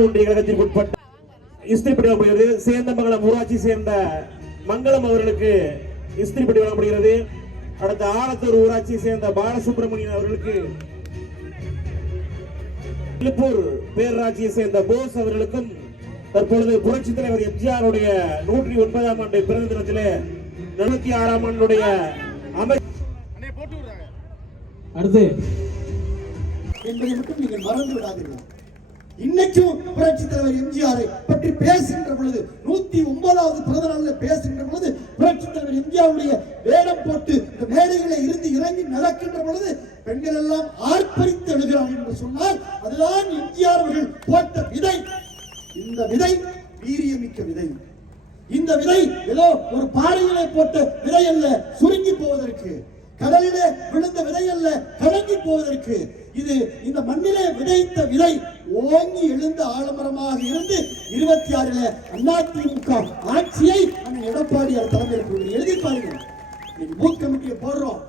ஒன்றிய கழகத்திற்கு உட்பட்ட இஸ்திரிப்படி வழங்கப்படுகிறது. சேந்தமங்கலம் ஊராட்சி சேர்ந்த மங்களம் அவர்களுக்கு இஸ்திரிப்படி வழங்கப்படுகிறது. அடுத்த ஆலத்தூர் ஊராட்சியை சேர்ந்த பாலசுப்ரமணியன் அவர்களுக்கு, திருப்பூர் பேரூராட்சியை சேர்ந்த போஸ் அவர்களுக்கும் தற்பொழுது புரட்சி தலைவர் எம்ஜிஆருடைய 109ஆம் ஆண்டு பிறந்த தினத்திலே 46ஆம் ஆண்டுடைய அடுத்து என்பதை மட்டும் நீங்கள் மறந்து விடாதீர்கள். இன்னைக்கும் புரட்சி தலைவர் எம்ஜிஆரை பற்றி பேசுகின்ற பொழுது 109வது பிறந்த நாளில் பேசுகின்ற பொழுது புரட்சி தலைவர் எம்ஜிஆருடைய வேடம் போட்டு இந்த மேடைகளை இருந்து இறங்கி நடக்கின்ற பொழுது பெண்கள் எல்லாம் ஆர்ப்பரித்து எழுகிறார்கள் என்று சொன்னால் அதுதான் எம்ஜிஆர் அவர்கள் போட்ட விதை. இந்த விதை வீரியமிக்க விதை. இந்த விதை ஏதோ ஒரு பாறையிலே போட்ட விதை அல்ல, சுருங்கி போவதற்கு. கடலிலே விழுந்த விதை அல்ல, கலங்கி போவதற்கு. இது இந்த மண்ணிலே விதைத்த விதை ஓங்கி எழுந்த ஆலமரமாக இருந்து 26ல அதிமுக ஆட்சியை அண்ணன் எடப்பாடியார் தலைமையில் எழுதி பாருங்க. இன்னைக்கு பூத் கமிட்டியை போடுறோம்.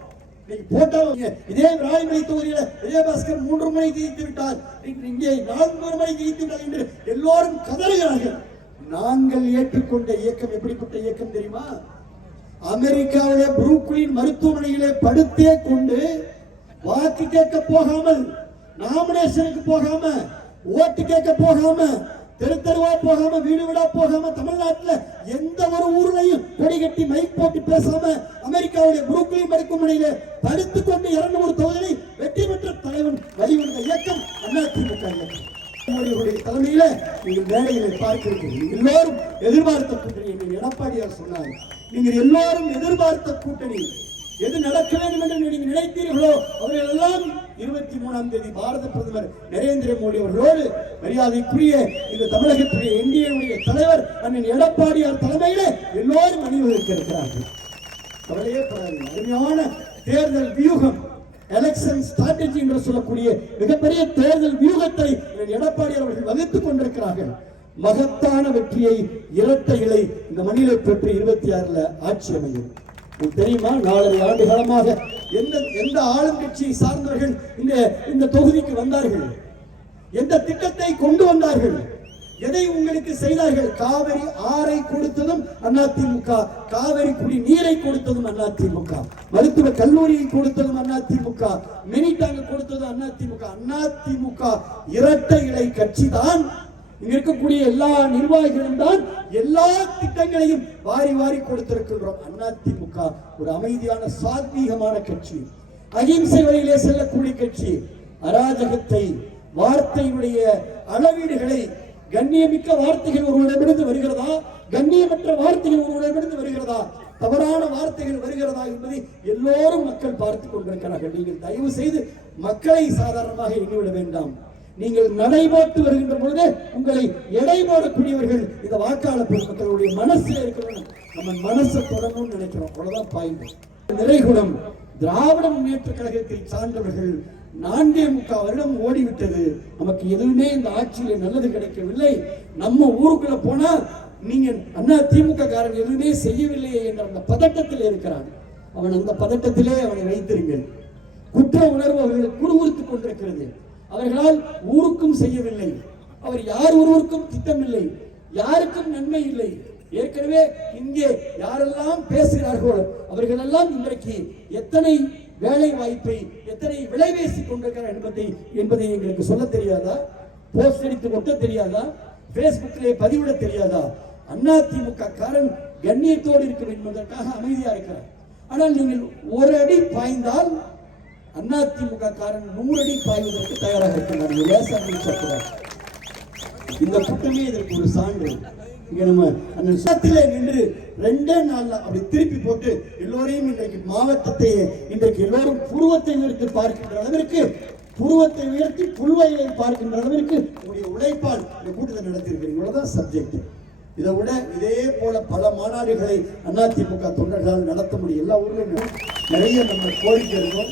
இன்னைக்கு போட்டவங்க இதே ராய்மலை தொகுதியில விஜயபாஸ்கர் 3 மணிக்கு ஜெயித்து விட்டார், இங்கே 4 மணிக்கு ஜெயித்து விட்டார் என்று எல்லோரும் கதறுகிறார்கள். நாங்கள் ஏற்றுக்கொண்ட இயக்கம் எப்படிப்பட்ட இயக்கம் தெரியுமா? அமெரிக்காவிலே புரூக்ளின் மருத்துவமனையிலே படுத்தே கொண்டு வாக்கு கேட்க போகாமல், நாமினேஷனுக்கு போகாம, ஓட்டு கேட்க போகாம, தெரு தெருவா போகாம, வீடு வீடா போகாம, தமிழ்நாட்டில் எந்த ஒரு ஊர்லையும் கொடி கட்டி மைக் போட்டு பேசாம அமெரிக்காவுடைய புரூக்ளின் மருத்துவமனையில படுத்துக் கொண்டு 200 தொகுதிகளை வெற்றி பெற்ற தலைவன் வழிவந்த இயக்கம் அதிமுக இயக்கம். தலைமையில நீங்கள் மேடைகளை பார்க்கிறீர்கள். எல்லோரும் எதிர்பார்த்த கூட்டணி எடப்பாடியார் சொன்னார். நீங்கள் எல்லோரும் எதிர்பார்த்த கூட்டணி எது நடக்க வேண்டும் என்று நீங்கள் நினைத்தீர்களோ அவர்கள் எல்லாம் 23ஆம் தேதி பாரத பிரதமர் நரேந்திர மோடி அவர்களோடு மரியாதைக்குரிய இந்த தமிழகத்துடைய என்டிஏ தலைவர் அண்ணன் எடப்பாடியார் தலைமையில எல்லோரும் அணிவகுக்க இருக்கிறார்கள். கவலையே படாதீங்க. அருமையான தேர்தல் வியூகம், எலெக்ஷன் ஸ்ட்ராட்டஜி என்று சொல்லக்கூடிய மிகப்பெரிய தேர்தல் வியூகத்தை எடப்பாடி அவர்கள் வகுத்துக் கொண்டிருக்கிறார்கள். மகத்தான வெற்றியை, இரட்டை இலை இந்த மண்ணிலை பெற்று 26ல ஆட்சி அமையும். தெரியுமா? 4 ஆண்டு காலமாக எந்த ஆளும் கட்சியை சார்ந்தவர்கள் இந்த தொகுதிக்கு வந்தார்கள்? எந்த திட்டத்தை கொண்டு வந்தார்கள்? எதை உங்களுக்கு செய்தார்கள்? காவிரி ஆறை கொடுத்ததும் அதிமுக, காவிரி குடி நீரை கொடுத்ததும் அதிமுக, மருத்துவ கல்லூரியை கொடுத்ததும் அதிமுக, மினி டேங்க் கொடுத்ததும் அதிமுக. அதிமுக இரட்டை இலை கட்சி தான். இங்க இருக்கக்கூடிய எல்லா நிர்வாகிகளும் தான் எல்லா திட்டங்களையும் வாரி வாரி கொடுத்திருக்கின்றோம். அதிமுக ஒரு அமைதியான சாத்வீகமான கட்சி, அகிம்சை வழியிலே செல்லக்கூடிய கட்சி. அராஜகத்தை, வார்த்தையினுடைய அளவீடுகளை, கண்ணியமிக்க வார்த்தைகள் ஒருவரிடமிருந்து வருகிறதா, கண்ணியமற்ற வார்த்தைகள் ஒருவரிடமிருந்து வருகிறதா, தவறான வார்த்தைகள் வருகிறதா என்பதை எல்லோரும் மக்கள் பார்த்துக் கொண்டிருக்கிறார்கள். நீங்கள் தயவு செய்து மக்களை சாதாரணமாக எண்ணிவிட வேண்டாம். நீங்கள் நடைபோட்டு வருகின்ற பொழுது உங்களை எடை போடக்கூடியவர்கள் இந்த வாக்காளர் பெருமக்களுடைய மனசில் இருக்கிறவங்க. நம்ம மனசை தொடரணும்னு நினைக்கிறோம். அவ்வளவுதான் பாயிண்ட். நிறைகுடம் திராவிட முன்னேற்ற கழகத்தை சார்ந்தவர்கள் 4 வருடம் ஓடிவிட்டது. நமக்கு எதுவுமே இந்த ஆட்சியில நல்லது கிடைக்கவில்லை. நம்ம ஊருக்குள்ள போனா நீங்க அதிமுக காரன் எதுவுமே செய்யவில்லையே என்ற அந்த பதட்டத்தில் இருக்கிறான். அவன் அந்த பதட்டத்திலே அவனை வைத்திருங்கள். குற்ற உணர்வு அவர்களுக்கு குறுகுறுத்துக் கொண்டிருக்கிறது. அவர்களால் ஊருக்கும் செய்யவில்லை. அவர் யார் ஒருவருக்கும் திட்டமில்லை, யாருக்கும் நன்மை இல்லை. ஏற்கனவே இங்கே யாரெல்லாம் பேசுகிறார்களோ அவர்களெல்லாம் இன்றைக்கு எத்தனை வேலை வாய்ப்பை, எத்தனை விலை பேசிக் கொண்டிருக்கிறார் என்பதை எங்களுக்கு சொல்ல தெரியாதா? போஸ்ட் அடித்து ஒட்ட தெரியாதா? பேஸ்புக்கிலே பதிவிட தெரியாதா? அதிமுக காரன் கண்ணியத்தோடு இருக்க வேண்டும் என்பதற்காக அமைதியா இருக்கிறார். ஆனால் நீங்கள் ஒரு அடி பாய்ந்தால் அதிமுக காரன் 100 அடி பாய்வதற்கு தயாராக இருக்கிறார். இந்த கூட்டமே இதற்கு ஒரு சான்று. இங்க நம்ம அந்த சத்திலே நின்று 2 நாள்ல அப்படி திருப்பி போட்டு எல்லோரையும் இன்றைக்கு மாவட்டத்தை இன்றைக்கு எல்லோரும் புருவத்தை உயர்த்தி பார்க்கின்ற அளவிற்கு, புருவத்தை உயர்த்தி புல்வயலை பார்க்கின்ற அளவிற்கு உங்களுடைய உழைப்பால் இந்த கூட்டத்தை நடத்தியிருக்கிறீங்க. இவ்வளவுதான் சப்ஜெக்ட். இதை விட இதே போல பல மாநாடுகளை அதிமுக தொண்டர்களால் நடத்த முடியும். எல்லா ஊர்லயும் நிறைய நம்ம கோரிக்கை இருக்கும்.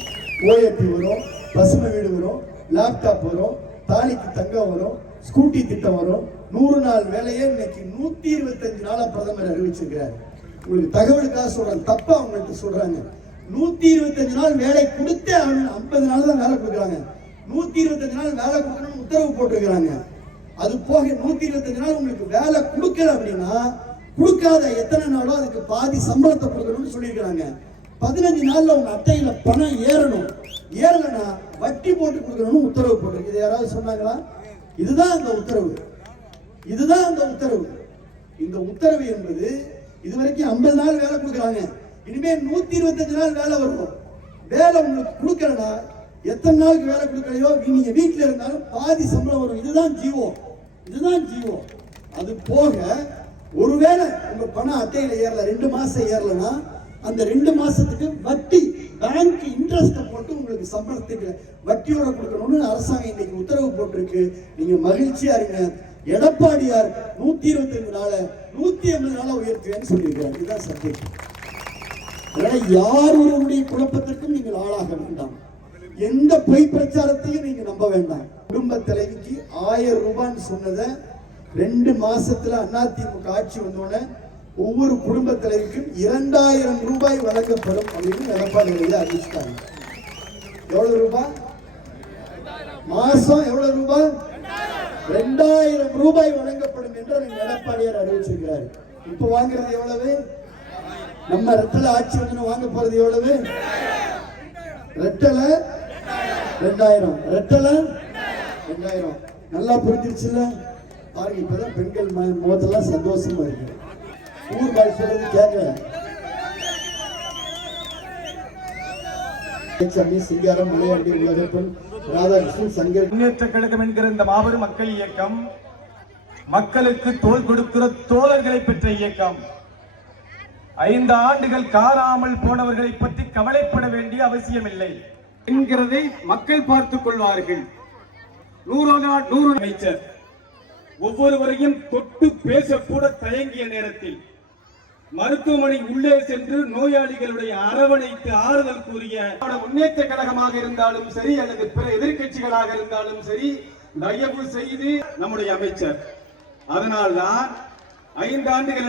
ஓஎப்பி வரும், பசுமை வீடு வரும், லேப்டாப் வரும், தாலிக்கு தங்கம் வரும், ஸ்கூட்டி திட்டம் வரும். 100 நாள் வேலையை இன்னைக்கு 125 நாளா பிரதமர் அறிவிச்சிருக்கிறார். உங்களுக்கு தகவலுக்காக சொல்றேன், தப்பா அவங்களுக்கு சொல்றாங்க. 125 நாள் வேலை கொடுத்தே 50 நாள் தான் வேலை கொடுக்குறாங்க. 125 நாள் வேலை கொடுக்கணும்னு உத்தரவு போட்டிருக்கிறாங்க. அது போக 125 நாள் உங்களுக்கு வேலை கொடுக்கல அப்படின்னா கொடுக்காத எத்தனை நாளோ அதுக்கு பாதி சம்பளத்தை கொடுக்கணும்னு சொல்லியிருக்கிறாங்க. 15 நாள்ல உங்க அட்டையில பணம் ஏறணும். ஏறலைன்னா வட்டி போட்டு கொடுக்கணும்னு உத்தரவு போட்டிருக்கு. இது யாராவது சொன்னாங்களா? இதுதான் அந்த உத்தரவு. இதுதான் அந்த உத்தரவு. இந்த உத்தரவு என்பது இதுவரைக்கும் 50 நாள் வேலை கொடுக்குறாங்க. இனிமே 125 நாள் வேலை வரும். வேலை உங்களுக்கு கொடுக்கலனா எத்தனை நாளுக்கு வேலை கொடுக்கலையோ நீங்க வீட்டில் இருந்தாலும் பாதி சம்பளம் வரும். இதுதான் ஜீவோ. இதுதான் ஜீவோ. அது போக ஒருவேளை உங்க பணம் அட்டையில ஏறல 2 மாசம் ஏறலன்னா அந்த 2 மாசத்துக்கு வட்டி பேங்க் இன்ட்ரெஸ்ட் போட்டு உங்களுக்கு சம்பளத்துக்கு வட்டியோட கொடுக்கணும்னு அரசாங்கம் இன்னைக்கு உத்தரவு போட்டிருக்கு. நீங்க மகிழ்ச்சியா இருங்க. எடப்பாடியார் 125 நாள 150 நாளா உயர்த்துவேன்னு சொல்லியிருக்கிறார். இதுதான் சத்தியம். அதனால யார் ஒருவருடைய குழப்பத்திற்கும் நீங்கள் ஆளாக வேண்டாம். எந்த பொய் பிரச்சாரத்தையும் நீங்க நம்ப வேண்டாம். குடும்ப தலைவிக்கு 1000 ரூபான்னு சொன்னதை 2 மாசத்துல அதிமுக ஆட்சி வந்தோடனே ஒவ்வொரு குடும்ப தலைவிக்கும் 2000 ரூபாய் வழங்கப்படும் அப்படின்னு எடப்பாடி அறிவிச்சிட்டாங்க. எவ்வளவு ரூபாய் மாசம்? எவ்வளவு ரூபாய்? 2000 ரூபாய் வழங்கப்படும் என்று எடப்பாடியார் அறிவிச்சிருக்கிறார். இப்ப வாங்குறது எவ்வளவு? நம்ம ரெட்டலை ஆட்சி வந்து வாங்க போறது எவ்வளவு? ரெட்டலை 2000, ரெட்டலை 2000. நல்லா புரிஞ்சிருச்சுல்ல? பாருங்க, இப்பதான் பெண்கள் முகத்தெல்லாம் சந்தோஷமா இருக்கு. ஊர் பாய் சொல்றது கேட்கல. சிங்காரம், மலையாண்டி, உலகப்பன், ராதாகிருஷ்ணன், சங்கர் முன்னேற்ற கழகம் என்கிற இந்த மாபெரும் மக்கள் இயக்கம் மக்களுக்கு தோள் கொடுக்கிற தோழர்களை பெற்ற இயக்கம். 5 ஆண்டுகள் காணாமல் போனவர்களை பற்றி கவலைப்பட வேண்டிய அவசியம் இல்லை என்கிறதை மக்கள் பார்த்துக் கொள்வார்கள். 100 அமைச்சர் ஒவ்வொருவரையும் தொட்டு பேசக்கூட தயங்கிய நேரத்தில் மருத்துவமனை உள்ளே சென்று நோயாளிகளுடைய அரவணைத்து ஆறுதல் கூறிய முன்னேற்ற கழகமாக இருந்தாலும் சரி அல்லது பிற எதிர்கட்சிகளாக இருந்தாலும் சரி தயவு செய்து நம்முடைய அமைச்சர். அதனால்தான் 5 ஆண்டுகள்